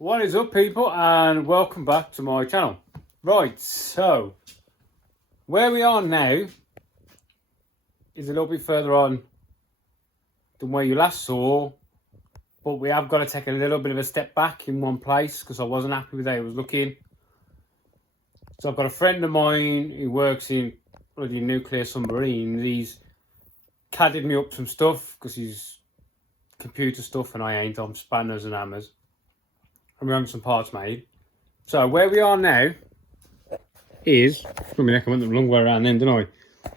What is up, people, and welcome back to my channel. Right, so where we are now is a little bit further on than where you last saw, but we have got to take a little bit of a step back in one place because I wasn't happy with how it was looking. So I've got a friend of mine who works in bloody nuclear submarines. He's CAD'd me up some stuff because he's computer stuff and I ain't. I'm spanners and hammers. And we're having some parts made. So where we are now is, I went the wrong way around then, didn't I?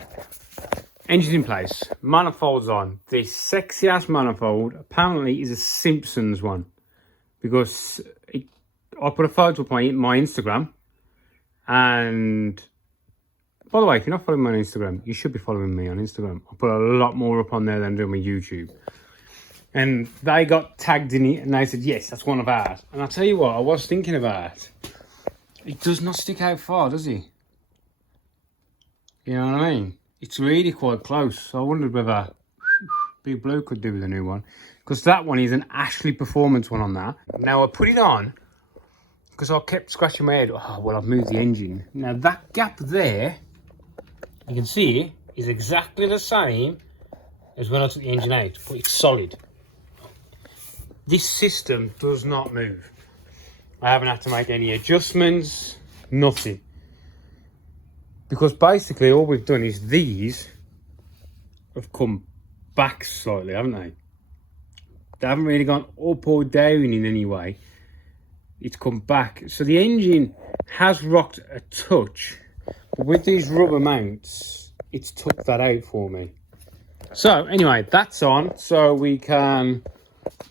Engine in place, manifolds on. This sexy ass manifold apparently is a Simpsons one because I put a photo up on my Instagram, and by the way, if you're not following me on Instagram, you should be following me on Instagram. I put a lot more up on there than I do on my YouTube. And they got tagged in it and they said, yes, that's one of ours. And I'll tell you what, I was thinking about it. It does not stick out far, does it? You know what I mean? It's really quite close. So I wondered whether Big Blue could do with a new one. Because that one is an Ashley Performance one on that. Now I put it on because I kept scratching my head. Oh, well, I've moved the engine. Now that gap there, you can see it, is exactly the same as when I took the engine out. But it's solid. This system does not move. I haven't had to make any adjustments, nothing. Because basically all we've done is these have come back slightly, haven't they? They haven't really gone up or down in any way. It's come back. So the engine has rocked a touch, but with these rubber mounts, it's took that out for me. So anyway, that's on, so we can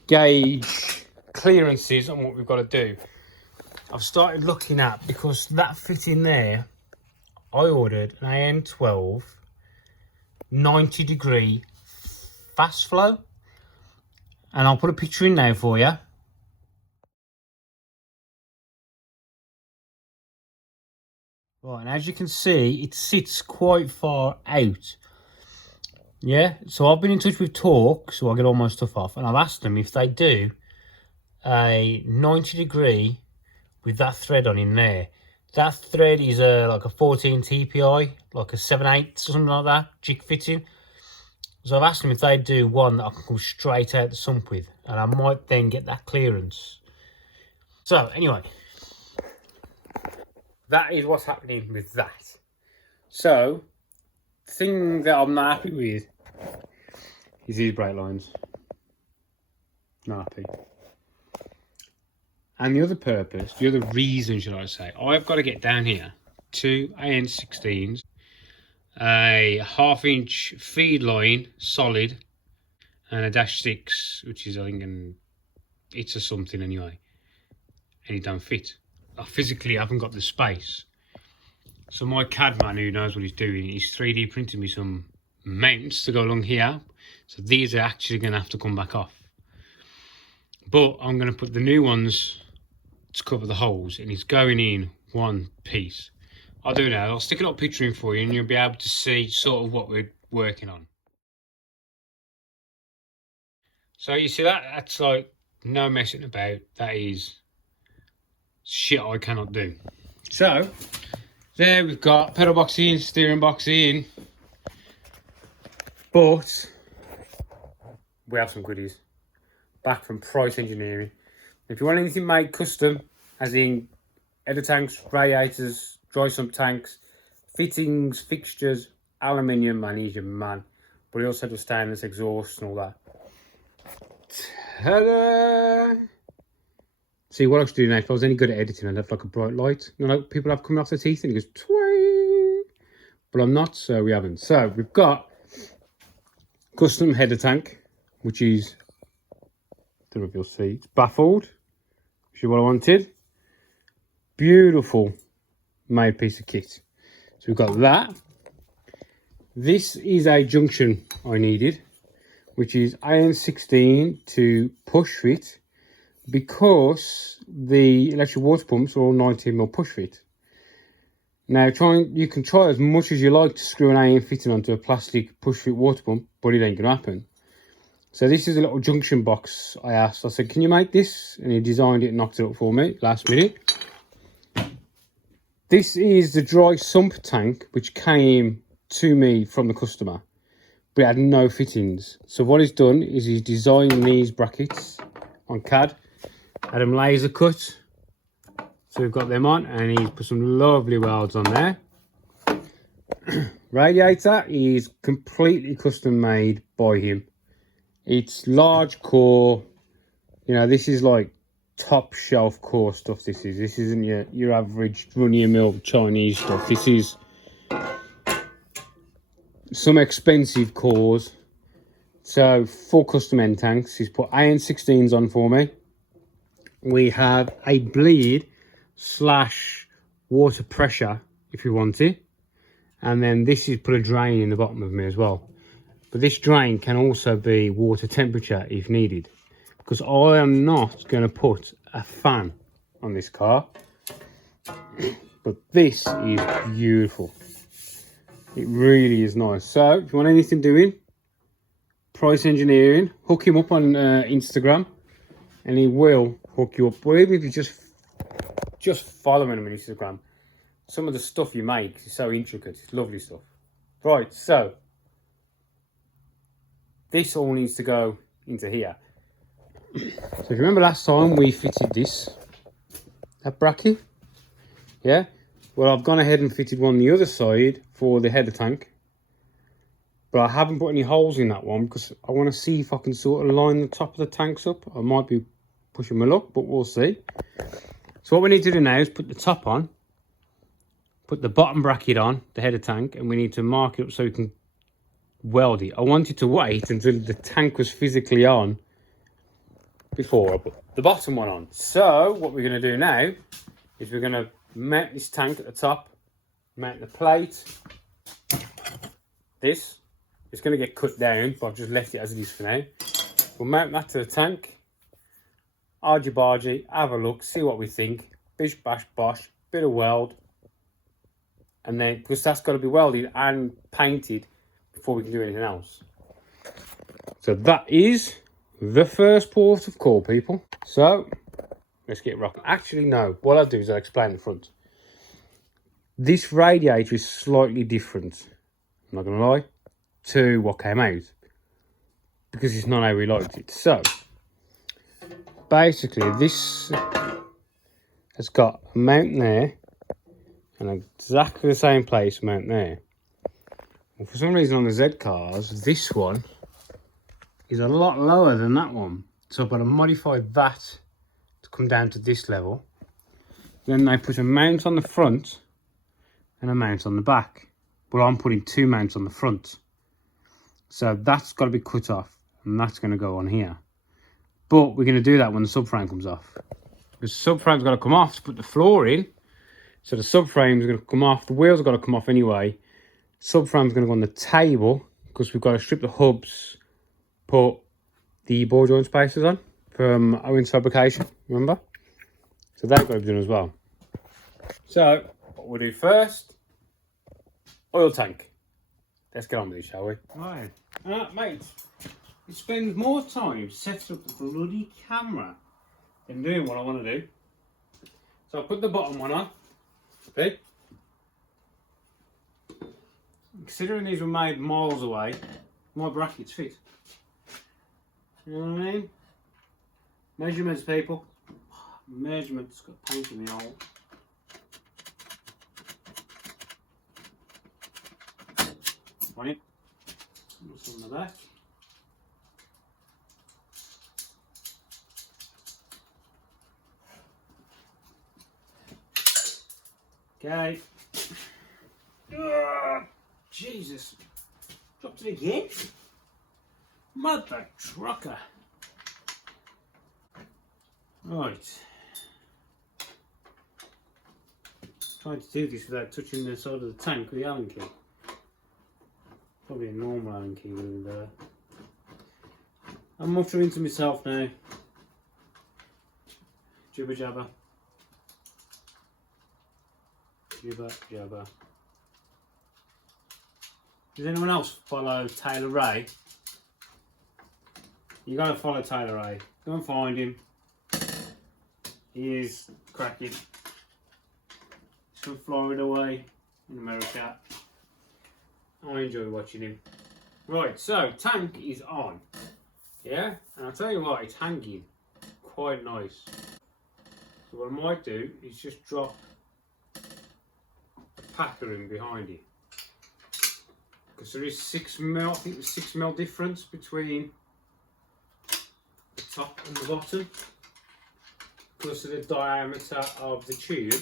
gauge clearances on what we've got to do. I've started looking at, because that fit in there, I ordered an AM12 90 degree fast flow, and I'll put a picture in now for you. Right, and as you can see, it sits quite far out. Yeah, so I've been in touch with Torque, so I'll get all my stuff off, and I've asked them if they do a 90 degree with that thread on in there. That thread is like a 14 TPI, like a 7/8 or something like that, jig fitting. So I've asked them if they do one that I can go straight out the sump with, and I might then get that clearance. So anyway, that is what's happening with that. So the thing that I'm not happy with is these brake lines. Not happy. And the other purpose, the other reason, should I say, I've got to get down here two AN16s, a 1/2 inch feed line, solid, and a -6, which is, I think, it's a something anyway. And it don't fit. I physically haven't got the space. So my CAD man, who knows what he's doing, he's 3D printing me some mounts to go along here. So these are actually going to have to come back off. But I'm going to put the new ones to cover the holes, and it's going in one piece. I'll do that. I'll stick a little picture in for you, and you'll be able to see sort of what we're working on. So you see that? That's like no messing about. That is shit I cannot do. So there we've got pedal box in, steering box in, but we have some goodies back from Price Engineering. If you want anything made custom, as in header tanks, radiators, dry sump tanks, fittings, fixtures, aluminium, magnesium, man. But he also does stainless exhaust and all that. Ta-da! See, what I should do now, if I was any good at editing, I'd have like a bright light. You know, like people have coming off their teeth and it goes twang. But I'm not, so we haven't. So we've got custom header tank, which is, I don't know if you'll see, it's baffled. Which is what I wanted. Beautiful made piece of kit. So we've got that. This is a junction I needed, which is AN16 to push fit, because the electric water pumps are all 19mm push fit. Now you can try as much as you like to screw an AN fitting onto a plastic push fit water pump, but it ain't gonna happen. So this is a little junction box I asked. I said, can you make this? And he designed it and knocked it up for me last minute. This is the dry sump tank, which came to me from the customer, but it had no fittings. So what he's done is he's designed these brackets on CAD, had them laser cut. So we've got them on, and he's put some lovely welds on there. Radiator is completely custom made by him. It's large core, you know, this is like top shelf core stuff. This isn't your average run-of-the-mill Chinese stuff. This is some expensive cores. So full custom end tanks. He's put AN16s on for me. We have a bleed / water pressure if you want it, and then this is put a drain in the bottom of me as well. But this drain can also be water temperature if needed, because I am not going to put a fan on this car. But this is beautiful. It really is nice. So if you want anything doing, Price Engineering, hook him up on Instagram, and he will hook you up. Or even if you just follow him on Instagram, some of the stuff you make is so intricate. It's lovely stuff. Right, so this all needs to go into here. So if you remember last time we fitted that bracket, yeah? Well, I've gone ahead and fitted one on the other side for the header tank, but I haven't put any holes in that one because I want to see if I can sort of line the top of the tanks up. I might be pushing my luck, but we'll see. So what we need to do now is put the top on, put the bottom bracket on, the header tank, and we need to mark it up so we can weld it. I wanted to wait until the tank was physically on before I put the bottom one on. So what we're going to do now is we're going to mount this tank at the top, mount the plate. This is going to get cut down, but I've just left it as it is for now. We'll mount that to the tank, argy-bargy, have a look, see what we think, bish bash bosh, bit of weld, and then because that's got to be welded and painted before we can do anything else. So that is the first port of call, people. So let's get rocking. Actually, no, what I'll do is I'll explain the front. This radiator is slightly different, I'm not gonna lie, to what came out, because it's not how we liked it. So basically this has got a mount there and exactly the same place mount there. Well, for some reason on the Zcars, this one is a lot lower than that one. So I've got to modify that to come down to this level. Then they put a mount on the front and a mount on the back. But I'm putting two mounts on the front. So that's got to be cut off, and that's going to go on here. But we're going to do that when the subframe comes off. The subframe's got to come off to put the floor in. So the subframe's going to come off. The wheels have got to come off anyway. Subframe's going to go on the table because we've got to strip the hubs, put the ball joint spacers on from Owen's Fabrication, remember? So that's got to be done as well. So what we'll do first, oil tank. Let's get on with it, shall we? Right. Mate, you spend more time setting up the bloody camera than doing what I want to do. So I'll put the bottom one on. Okay. Considering these were made miles away, my brackets fit. You know what I mean? Measurements, people. Measurements got paint in the hole. On it. What's on the back? Okay. Jesus. Dropped it again? Mother trucker. Right. Trying to do this without touching the side of the tank with the Allen key. Probably a normal Allen key would have been better. I'm muttering to myself now. Jibber jabber. Jibber jabber. Does anyone else follow Taylor Ray? You gotta follow Taylor A. Go and find him. He is cracking. He's from Florida way in America. I enjoy watching him. Right, so tank is on. Yeah, and I'll tell you what, it's hanging quite nice. So what I might do is just drop a packer in behind it. Because there is 6mm, I think there's 6mm difference between the top and the bottom. Plus the diameter of the tube.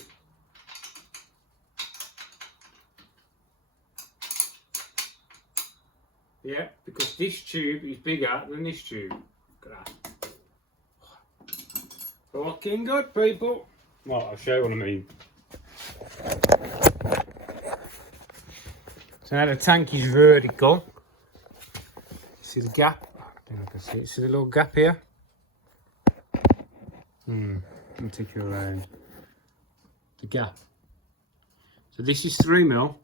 Yeah, because this tube is bigger than this tube. Look at that. Looking good, people. Well, I'll show you what I mean. So now the tank is vertical. See the gap? I don't know if I can see it. See the little gap here? Let me take you around. The gap. So this is 3mm.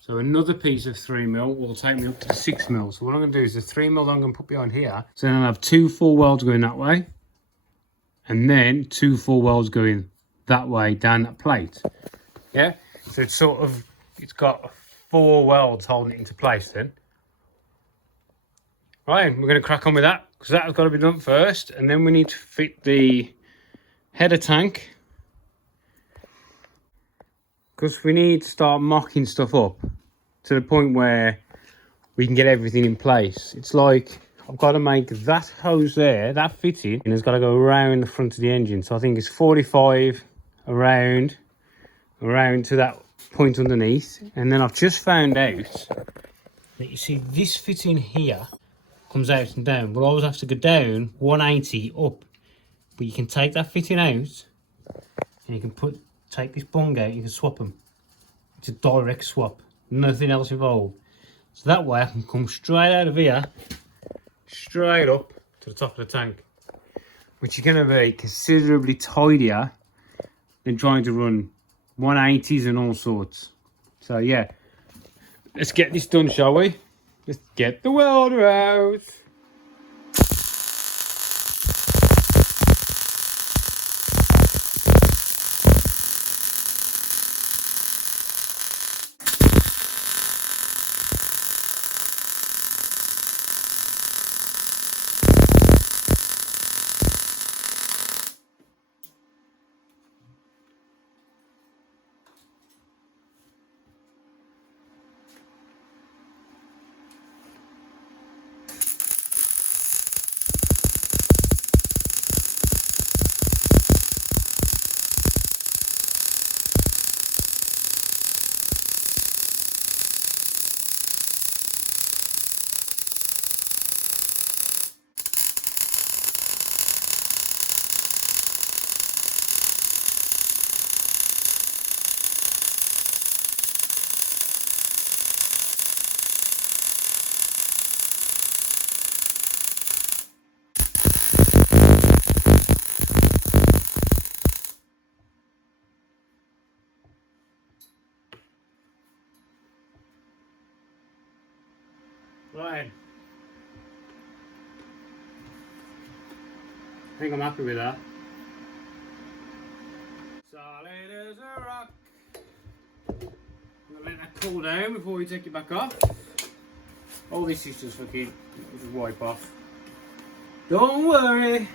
So another piece of 3mm will take me up to 6mm. So what I'm going to do is the 3mm I'm going to put behind here. So then I'll have 2 full welds going that way. And then 2 full welds going that way down that plate. Yeah? So it's sort of, it's got 4 welds holding it into place then. Right, we're going to crack on with that. Because that has got to be done first. And then we need to fit the header tank. Because we need to start mocking stuff up to the point where we can get everything in place. It's like I've got to make that hose there, that fitting, and it's got to go around the front of the engine. So I think it's 45 around to that point underneath. And then I've just found out that you see this fitting here comes out and down. We'll always have to go down 180 up. But you can take that fitting out and you can take this bung out, you can swap them. It's a direct swap, nothing else involved. So that way I can come straight out of here, straight up to the top of the tank, which is going to be considerably tidier than trying to run 180s and all sorts. So yeah, let's get this done, shall we? Let's get the welder out. Right. I think I'm happy with that. Solid as a rock. I'm gonna let that cool down before we take it back off. All this is just fucking just wipe off. Don't worry.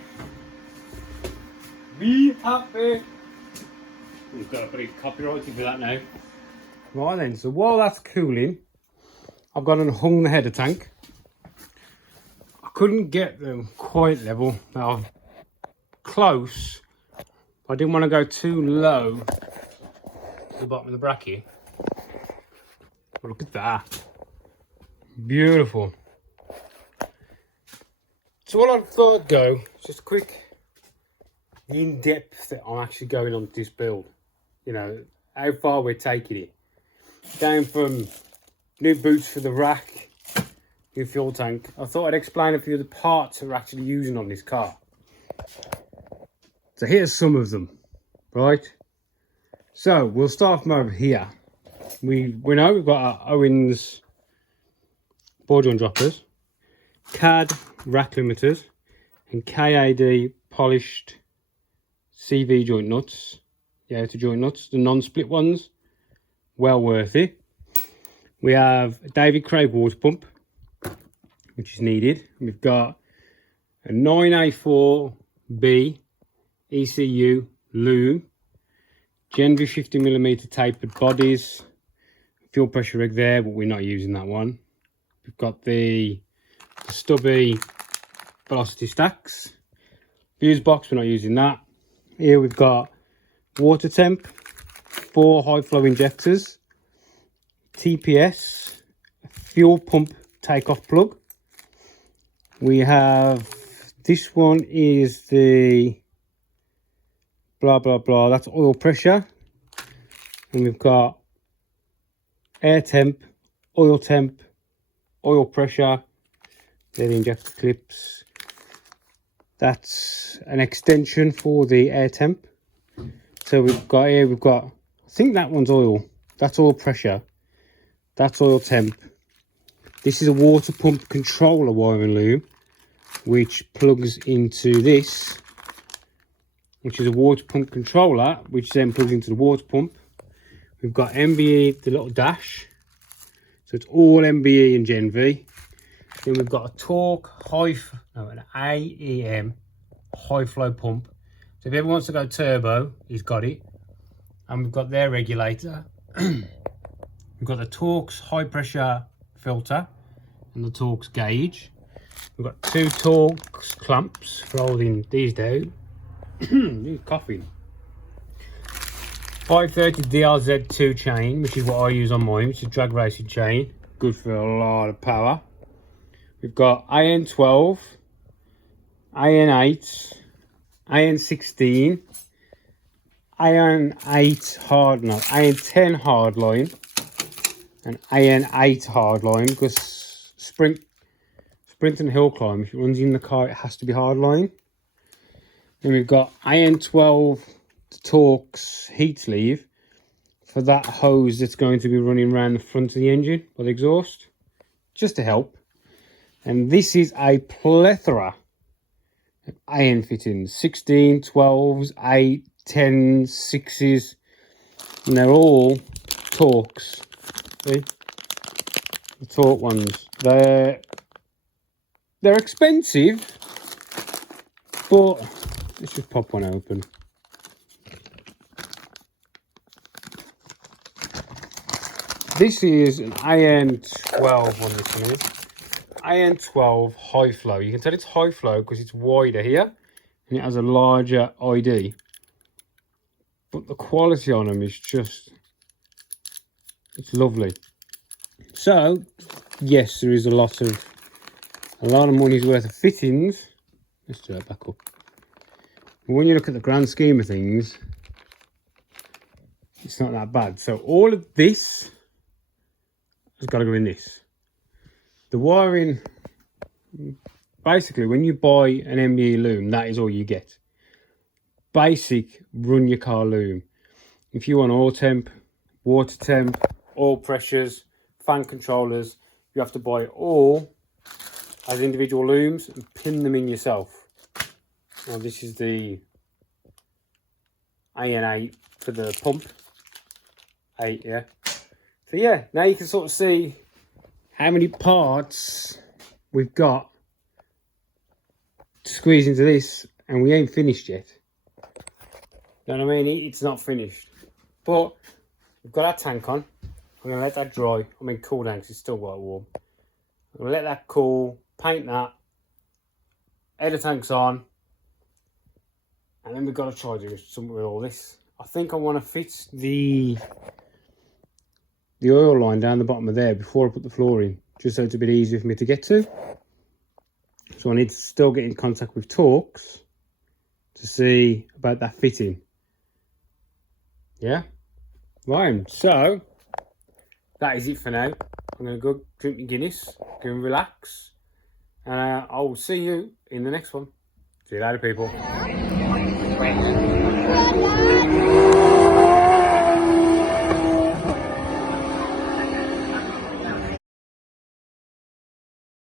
Be happy. We've got to put it copyrighted for that now. Right then, so while that's cooling, I've got to hung the header tank. I couldn't get them quite level. Now, close. I didn't want to go too low to the bottom of the bracket. But look at that. Beautiful. So what I thought I'd go, just a quick in-depth that I'm actually going on this build. You know, how far we're taking it. Down from new boots for the rack, new fuel tank. I thought I'd explain a few of the parts that we're actually using on this car. So here's some of them, right? So we'll start from over here. We know we've got our Owens ball joint droppers. CAD rack limiters and KAD polished CV joint nuts, the outer joint nuts, the non-split ones, well worth it. We have a David Craig water pump, which is needed. We've got a 9A4B ECU loom, Genvi 50mm tapered bodies, fuel pressure rig there, but we're not using that one. We've got the stubby velocity stacks, fuse box, we're not using that. Here we've got water temp, 4 high flow injectors, TPS, fuel pump takeoff plug. We have, this one is the blah blah blah, that's oil pressure. And we've got air temp, oil pressure. They're the injector clips. That's an extension for the air temp. So we've got here, I think that one's oil. That's oil pressure. That's oil temp. This is a water pump controller wiring loom, which plugs into this, which is a water pump controller, which then plugs into the water pump. We've got MBE, the little dash. So it's all MBE and Gen V. Then we've got a torque an AEM high flow pump. So if everyone wants to go turbo, he's got it. And we've got their regulator. We've got the Torx high pressure filter and the Torx gauge. We've got 2 Torx clamps for holding these down. He's coughing. 530 DRZ2 chain, which is what I use on mine, which is a drag racing chain. Good for a lot of power. We've got AN12, AN8, AN16, AN8 hardline, AN10 hardline, and AN8 hardline, because sprint and hill climb, if it runs in the car, it has to be hardline. Then we've got AN12 Torx heat sleeve for that hose that's going to be running around the front of the engine or the exhaust, just to help. And this is a plethora of AN fittings, 16, 12s, 8, 10, 6s, and they're all Torx. See? The Torx ones. They're expensive, but let's just pop one open. This is an AN12 one, this one is. AN12 high flow. You can tell it's high flow because it's wider here and it has a larger ID. But the quality on them is just, it's lovely. So, yes, there is a lot of money's worth of fittings. Let's do it back up. But when you look at the grand scheme of things, it's not that bad. So all of this has got to go in this. The wiring, basically, when you buy an MBE loom, that is all you get. Basic run your car loom. If you want oil temp, water temp, oil pressures, fan controllers, you have to buy all as individual looms and pin them in yourself. Now this is the AN8 for the pump. 8, yeah. So yeah, now you can sort of see how many parts we've got to squeeze into this, and we ain't finished yet. You know what I mean? It's not finished. But we've got our tank on. I'm going to let that dry. I mean cool down because it's still quite warm. I'm going to let that cool, paint that, header tank's on, and then we've got to try doing something with all this. I think I want to fit the oil line down the bottom of there before I put the floor in, just so it's a bit easier for me to get to. So I need to still get in contact with Torx to see about that fitting. Yeah? Right, so that is it for now. I'm going to go drink my Guinness, go and relax, and I will see you in the next one. See you later, people.